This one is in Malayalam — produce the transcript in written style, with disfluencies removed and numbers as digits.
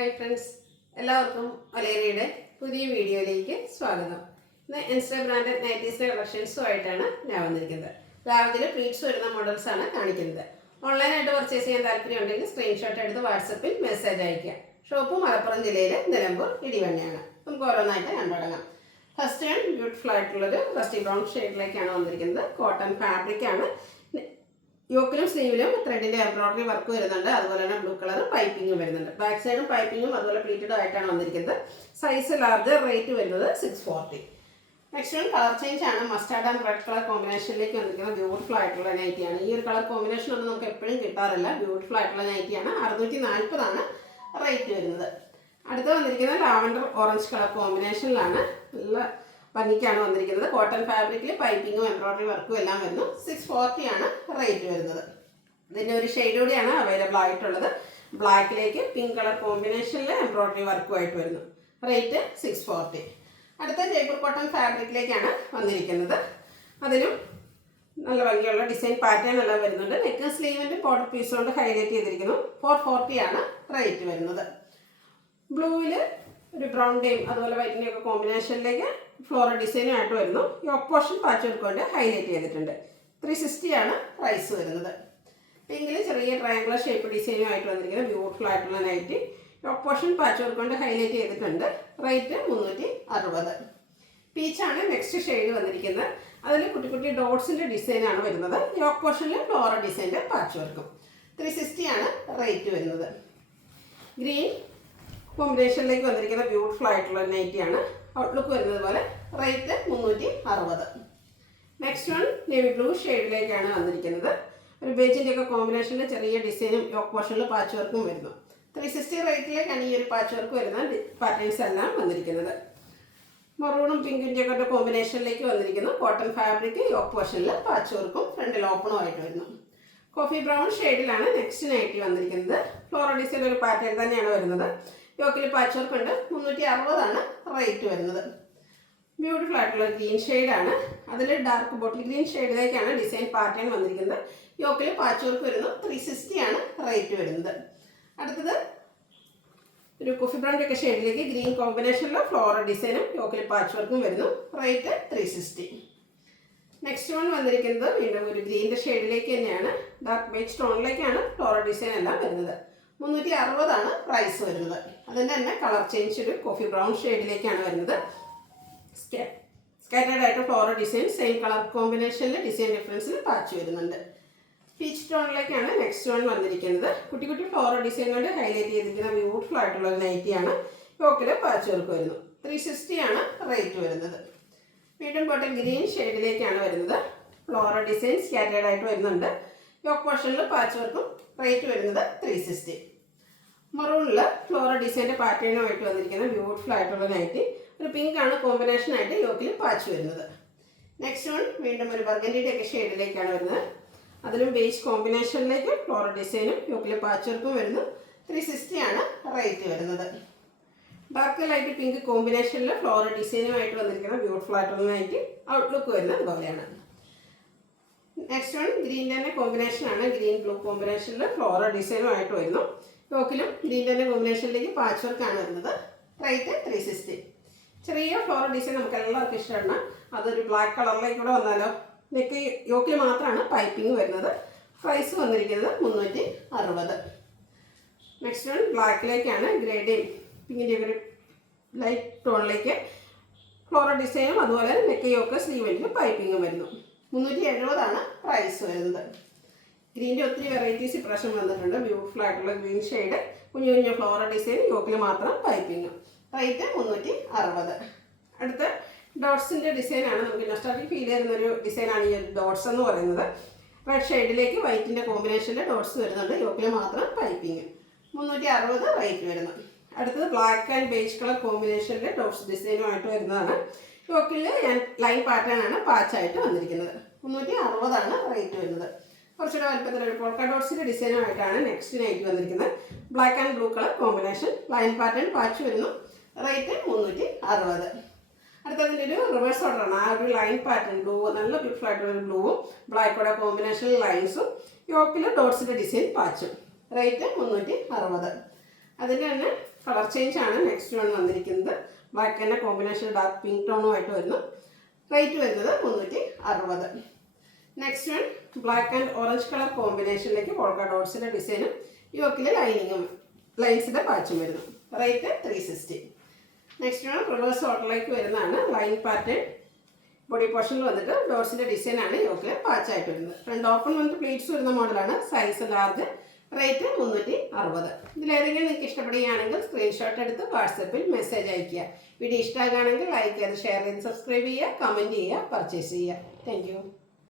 ഹായ് ഫ്രണ്ട്സ്, എല്ലാവർക്കും വലേറിയുടെ പുതിയ വീഡിയോയിലേക്ക് സ്വാഗതം. ഇന്ന് ഇൻസ്റ്റാ ബ്രാൻഡഡ് നൈറ്റീസിൻ്റെ കളക്ഷൻസുമായിട്ടാണ് ഞാൻ വന്നിരിക്കുന്നത്. ലാവജിൽ പ്ലീറ്റ്സ് വരുന്ന മോഡൽസാണ് കാണിക്കുന്നത്. ഓൺലൈനായിട്ട് പർച്ചേസ് ചെയ്യാൻ താല്പര്യമുണ്ടെങ്കിൽ സ്ക്രീൻഷോട്ട് എടുത്ത് വാട്സപ്പിൽ മെസ്സേജ് അയയ്ക്കുക. ഷോപ്പ് മലപ്പുറം ജില്ലയിലെ നിലമ്പൂർ ഇടിവണ്ണയാണ്. നമുക്ക് ഓരോന്നായിട്ട് കണ്ടുതുടങ്ങാം. ഫസ്റ്റ് വൺ ബ്യൂട്ടിഫുൾ ആയിട്ടുള്ളൊരു റസ്റ്റി ബ്രൗൺ ഷെയ്ഡിലേക്കാണ് വന്നിരിക്കുന്നത്. കോട്ടൺ ഫാബ്രിക്കാണ്. യോക്കിലും സ്ലീവിലും ത്രെഡിൻ്റെ എംബ്രോയിഡറി വർക്ക് വരുന്നുണ്ട്. അതുപോലെ തന്നെ ബ്ലൂ കളർ പൈപ്പിങ്ങും വരുന്നുണ്ട്. ബാക്ക് സൈഡും പൈപ്പിങ്ങും അതുപോലെ പ്ലീറ്റഡ് ആയിട്ടാണ് വന്നിരിക്കുന്നത്. സൈസ് ലാർജ്, റേറ്റ് വരുന്നത് 640. നെക്സ്റ്റ് വൺ കളർ ചേഞ്ച് ആണ്. മസ്റ്റാർഡ് ആൻഡ് റെഡ് കളർ കോമ്പിനേഷനിലേക്ക് വന്നിരിക്കുന്ന ബ്യൂട്ടിഫുൾ ആയിട്ടുള്ള നൈറ്റിയാണ്. ഈ ഒരു കളർ കോമ്പിനേഷൻ ഒന്നും നമുക്ക് എപ്പോഴും കിട്ടാറില്ല. ബ്യൂട്ടിഫുൾ ആയിട്ടുള്ള നൈറ്റിയാണ്. 640 റേറ്റ് വരുന്നത്. അടുത്ത് വന്നിരിക്കുന്നത് ലാവൻഡർ ഓറഞ്ച് കളർ കോമ്പിനേഷനിലാണ്. നല്ല ഭംഗിക്കാണ് വന്നിരിക്കുന്നത്. കോട്ടൺ ഫാബ്രിക്കിൽ പൈപ്പിങ്ങും എംബ്രോയിഡറി വർക്കും എല്ലാം വരുന്നു. 640 റേറ്റ് വരുന്നത്. ഇതിൻ്റെ ഒരു ഷെയ്ഡ് കൂടിയാണ് അവൈലബിൾ ആയിട്ടുള്ളത്. ബ്ലാക്കിലേക്ക് പിങ്ക് കളർ കോമ്പിനേഷനിൽ എംബ്രോയിഡറി വർക്കുമായിട്ട് വരുന്നു. റേറ്റ് 640. അടുത്ത ജയ്പൂർ കോട്ടൺ ഫാബ്രിക്കിലേക്കാണ് വന്നിരിക്കുന്നത്. അതിനും നല്ല ഭംഗിയുള്ള ഡിസൈൻ പാറ്റേൺ എല്ലാം വരുന്നുണ്ട്. നെക്ക് സ്ലീവിൻ്റെ ബോർഡർ പീസ് കൊണ്ട് ഹൈലൈറ്റ് ചെയ്തിരിക്കുന്നു. 440 റേറ്റ് വരുന്നത്. ബ്ലൂവിൽ ഒരു ബ്രൗണിൻ്റെയും അതുപോലെ വൈറ്റിൻ്റെയും ഒക്കെ കോമ്പിനേഷനിലേക്ക് ഫ്ലോറൽ ഡിസൈനുമായിട്ട് വരുന്നു. യോക്ക് പോർഷൻ പാച്ച് വർക്ക് കൊണ്ട് ഹൈലൈറ്റ് ചെയ്തിട്ടുണ്ട്. 360 പ്രൈസ് വരുന്നത്. പിങ്കിൽ ചെറിയ ട്രയാങ്കുലർ ഷേപ്പ് ഡിസൈനുമായിട്ട് വന്നിരിക്കുന്നത് ബ്യൂട്ടിഫുൾ ആയിട്ടുള്ള nightie. Yoke portion patch work കൊണ്ട് ഹൈലൈറ്റ് ചെയ്തിട്ടുണ്ട്. റേറ്റ് 360. പീച്ചാണ് നെക്സ്റ്റ് ഷെയ്ഡ് വന്നിരിക്കുന്നത്. അതിൽ കുട്ടി കുട്ടി ഡോട്ട്സിൻ്റെ ഡിസൈനാണ് വരുന്നത്. യോക്ക് പോർഷനിൽ ഫ്ലോറൽ ഡിസൈൻ്റെ പാച്ച് വർക്കും. 360 റേറ്റ് വരുന്നത്. ഗ്രീൻ കോമ്പിനേഷനിലേക്ക് വന്നിരിക്കുന്ന ബ്യൂട്ടിഫുൾ ആയിട്ടുള്ള നൈറ്റിയാണ്. ഔട്ട്ലുക്ക് വരുന്നത് പോലെ. Rate 360. Next one navy blue ഷെയ്ഡിലേക്കാണ് വന്നിരിക്കുന്നത്. ഒരു ബേജിൻ്റെ ഒക്കെ കോമ്പിനേഷനിൽ ചെറിയ ഡിസൈനും യോക്ക് പോർഷനിൽ പാച്ച് വർക്കും വരുന്നു. 360 റേറ്റിലേക്കാണ് ഈ ഒരു പാച്ച് വർക്ക് വരുന്ന പാറ്റേൺസ് എല്ലാം വന്നിരിക്കുന്നത്. മറൂണും പിങ്കിൻ്റെ ഒക്കെ കോമ്പിനേഷനിലേക്ക് വന്നിരിക്കുന്നു. കോട്ടൺ ഫാബ്രിക് യോക്ക് പോർഷനിൽ പാച്ച് വർക്കും ഫ്രണ്ടിൽ ഓപ്പണും ആയിട്ട് വരുന്നു. കോഫി ബ്രൗൺ ഷെയ്ഡിലാണ് നെക്സ്റ്റ് നൈറ്റി വന്നിരിക്കുന്നത്. ഫ്ലോറൽ ഡിസൈൻ ഒരു പാറ്റേൺ തന്നെയാണ് വരുന്നത്. യോക്കിൽ പാച്ച് വർക്ക് ഉണ്ട്. 360 റേറ്റ് വരുന്നത്. ബ്യൂട്ടിഫുൾ ആയിട്ടുള്ള ഗ്രീൻ ഷെയ്ഡാണ്. അതിൽ ഡാർക്ക് ബോട്ടിൽ ഗ്രീൻ ഷെയ്ഡിലേക്കാണ് ഡിസൈൻ പാറ്റേൺ വന്നിരിക്കുന്നത്. യോക്കിൽ പാച്ച് വർക്ക് വരുന്നു. 360 റേറ്റ് വരുന്നത്. അടുത്തത് ഒരു കോഫി ബ്രൗണിൻ്റെ ഒക്കെ ഷെയ്ഡിലേക്ക് ഗ്രീൻ കോമ്പിനേഷനിൽ ഫ്ലോറൽ ഡിസൈനും യോക്കിൽ പാച്ച് വർക്കും വരുന്നു. റേറ്റ് 360. നെക്സ്റ്റ് വൺ വന്നിരിക്കുന്നത് വീണ്ടും ഒരു ഗ്രീൻ്റെ ഷെയ്ഡിലേക്ക് തന്നെയാണ്. ഡാർക്ക് ബേജ് ടോണിലേക്കാണ് ഫ്ലോറൽ ഡിസൈൻ എല്ലാം വരുന്നത്. 360 പ്രൈസ് വരുന്നത്. അതിൻ്റെ തന്നെ കളർ ചേഞ്ച് ഒരു കോഫി ബ്രൗൺ ഷെയ്ഡിലേക്കാണ് വരുന്നത്. സ്കാറ്റേഡ് ആയിട്ട് ഫ്ലോറൽ ഡിസൈൻ സെയിം കളർ കോമ്പിനേഷനിൽ ഡിസൈൻ ഡിഫറൻസിൽ പാച്ച് വരുന്നുണ്ട്. പീച്ച് ടോണിലേക്കാണ് നെക്സ്റ്റ് വൺ വന്നിരിക്കുന്നത്. കുട്ടി കുട്ടി ഫ്ലോറൽ ഡിസൈൻ കൊണ്ട് ഹൈലൈറ്റ് ചെയ്തിരിക്കുന്ന ബ്യൂട്ടിഫുൾ ആയിട്ടുള്ള ഒരു നൈറ്റിയാണ്. യോക്കിൽ പാച്ച് വർക്ക് വരുന്നു. 360 റേറ്റ് വരുന്നത്. വീണ്ടും ബോട്ടൽ ഗ്രീൻ ഷെയ്ഡിലേക്കാണ് വരുന്നത്. ഫ്ലോറൽ ഡിസൈൻ സ്കാറ്റേഡ് ആയിട്ട് വരുന്നുണ്ട്. യോക്ക് പോർഷനിൽ പാച്ച് വർക്കും. റേറ്റ് വരുന്നത് 360. മറൂണിൽ ഫ്ലോറൽ ഡിസൈൻ്റെ പാറ്റേണുമായിട്ട് വന്നിരിക്കുന്ന ബ്യൂട്ടിഫുൾ ആയിട്ടുള്ള നൈറ്റി. ഒരു പിങ്കാണ് കോമ്പിനേഷനായിട്ട് യോക്കിൽ പാച്ച് വരുന്നത്. നെക്സ്റ്റ് വൺ വീണ്ടും ഒരു ബർഗൻഡിയുടെ ഒക്കെ ഷെയ്ഡിലേക്കാണ് വരുന്നത്. അതിലും ബേസ് കോമ്പിനേഷനിലേക്ക് ഫ്ലോറൽ ഡിസൈനും യോക്കിൽ പാച്ച് വർക്കും വരുന്നു. 360 റേറ്റ് വരുന്നത്. ഡാർക്ക് ലൈറ്റ് പിങ്ക് കോമ്പിനേഷനിൽ ഫ്ലോറൽ ഡിസൈനുമായിട്ട് വന്നിരിക്കുന്ന ബ്യൂട്ടിഫുൾ ആയിട്ടുള്ള നൈറ്റി. ഔട്ട്ലുക്ക് വരുന്നത് ഇതുപോലെയാണ്. നെക്സ്റ്റ് വൺ ഗ്രീൻ തന്നെ കോമ്പിനേഷനാണ്. ഗ്രീൻ ബ്ലൂ കോമ്പിനേഷനിൽ ഫ്ലോറൽ ഡിസൈനുമായിട്ട് വരുന്നു. യോക്കിലും ഗ്രീൻ തന്നെ കോമ്പിനേഷനിലേക്ക് പാച്ച് വർക്കാണ് വരുന്നത്. റേറ്റ് 360. ചെറിയ ഫ്ലോറൽ ഡിസൈൻ നമുക്ക് എല്ലാവർക്കും ഇഷ്ടമാണ്. അതൊരു ബ്ലാക്ക് കളറിലേക്ക് കൂടെ വന്നാലോ. നെക്ക് യോക്കിൽ മാത്രമാണ് പൈപ്പിംഗ് വരുന്നത്. പ്രൈസ് വന്നിരിക്കുന്നത് 360. Next one ബ്ലാക്കിലേക്കാണ്. ഗ്രേഡേയും പിങ്കിൻ്റെ ഒരു ലൈറ്റ് ടോണിലേക്ക് ഫ്ലോറൽ ഡിസൈനും അതുപോലെ നെക്ക് യോക്ക് സ്ലീവിൻ്റെ പൈപ്പിങ്ങും വരുന്നു. 370 പ്രൈസ് വരുന്നത്. ഗ്രീൻ്റെ ഒത്തിരി വെറൈറ്റീസ് ഇപ്രാവശ്യം വന്നിട്ടുണ്ട്. ബ്യൂട്ടിഫുൾ ആയിട്ടുള്ള ഗ്രീൻ ഷെയ്ഡ്, കുഞ്ഞു കുഞ്ഞു ഫ്ലോറൽ ഡിസൈൻ, യോക്കിൽ മാത്രം പൈപ്പിങ്ങും. റേറ്റ് 360. അടുത്ത ഡോട്ട്സിൻ്റെ ഡിസൈനാണ്. നമുക്ക് നൊസ്റ്റാൾജിക് ഫീൽ ചെയ്യുന്നൊരു ഡിസൈനാണ് ഈ ഒരു ഡോട്ട്സ് എന്ന് പറയുന്നത്. റെഡ് ഷെയ്ഡിലേക്ക് വൈറ്റിൻ്റെ കോമ്പിനേഷനിൽ ഡോട്ട്സ് വരുന്നുണ്ട്. യോക്കിൽ മാത്രം പൈപ്പിങ്. 360 റേറ്റ് വരുന്നു. അടുത്തത് ബ്ലാക്ക് ആൻഡ് ബേജ് കളർ കോമ്പിനേഷനിൽ ഡോട്ട്സ് ഡിസൈനുമായിട്ട് വരുന്നതാണ്. യോക്കിൽ ലൈൻ പാറ്റേണാണ് പാച്ചായിട്ട് വന്നിരിക്കുന്നത്. 360 റേറ്റ് വരുന്നത്. കുറച്ചുകൂടെ വലുപ്പത്തിലൊരു പോൾക്ക ഡോട്ട്സിൻ്റെ ഡിസൈനുമായിട്ടാണ് നെക്സ്റ്റ് നൈറ്റ് വന്നിരിക്കുന്നത്. Black and blue colour combination, line pattern patch വരുന്നു. റേറ്റ് 360. അടുത്തതിൻ്റെ ഒരു റിവേഴ്സ് ഓർഡറാണ്. ആ ഒരു ലൈൻ പാറ്റേൺ ബ്ലൂ, നല്ല ബ്യൂട്ടിഫുൾ ആയിട്ടുള്ള ഒരു ബ്ലൂവും ബ്ലാക്കോടെ കോമ്പിനേഷൻ ലൈൻസും യോക്കിൽ ഡോട്ട്സിൻ്റെ ഡിസൈൻ പാച്ചും. റേറ്റ് 360. അതിൻ്റെ തന്നെ കളർ ചേഞ്ച് ആണ് നെക്സ്റ്റ് വൺ വന്നിരിക്കുന്നത്. ബ്ലാക്ക് തന്നെ കോമ്പിനേഷൻ ഡാർക്ക് പിങ്ക് ടോണുമായിട്ട് വരുന്നു. റേറ്റ് വരുന്നത് 360. Next one black and orange colour കോമ്പിനേഷനിലേക്ക് polka ഡോട്ട്സിൻ്റെ ഡിസൈനും യോക്കിൽ ലൈനിങ്ങും ലൈൻസിൻ്റെ പാച്ചും വരുന്നു. റേറ്റ് 360. നെക്സ്റ്റ് വൺ റിവേഴ്സ് ഓർഡറിലേക്ക് വരുന്നതാണ്. ലൈൻ പാറ്റേൺ ബോഡി പോർഷനിൽ വന്നിട്ട് ഡോട്ട്സിൻ്റെ ഡിസൈനാണ് യോക്കിൽ പാച്ചായിട്ട് വരുന്നത്. ഫ്രണ്ട് ഓപ്പൺ വന്നിട്ട് പ്ലീറ്റ്സ് വരുന്ന മോഡലാണ്. Size large. റേറ്റ് 360. ഇതിലേതെങ്കിലും നിങ്ങൾക്ക് ഇഷ്ടപ്പെടുകയാണെങ്കിൽ സ്ക്രീൻഷോട്ട് എടുത്ത് വാട്സപ്പിൽ മെസ്സേജ് അയയ്ക്കുക. വീഡിയോ ഇഷ്ടമാകുകയാണെങ്കിൽ ലൈക്ക് ചെയ്ത് ഷെയർ ചെയ്ത് സബ്സ്ക്രൈബ് ചെയ്യുക, കമൻറ്റ് ചെയ്യുക, പർച്ചേസ് ചെയ്യുക. താങ്ക്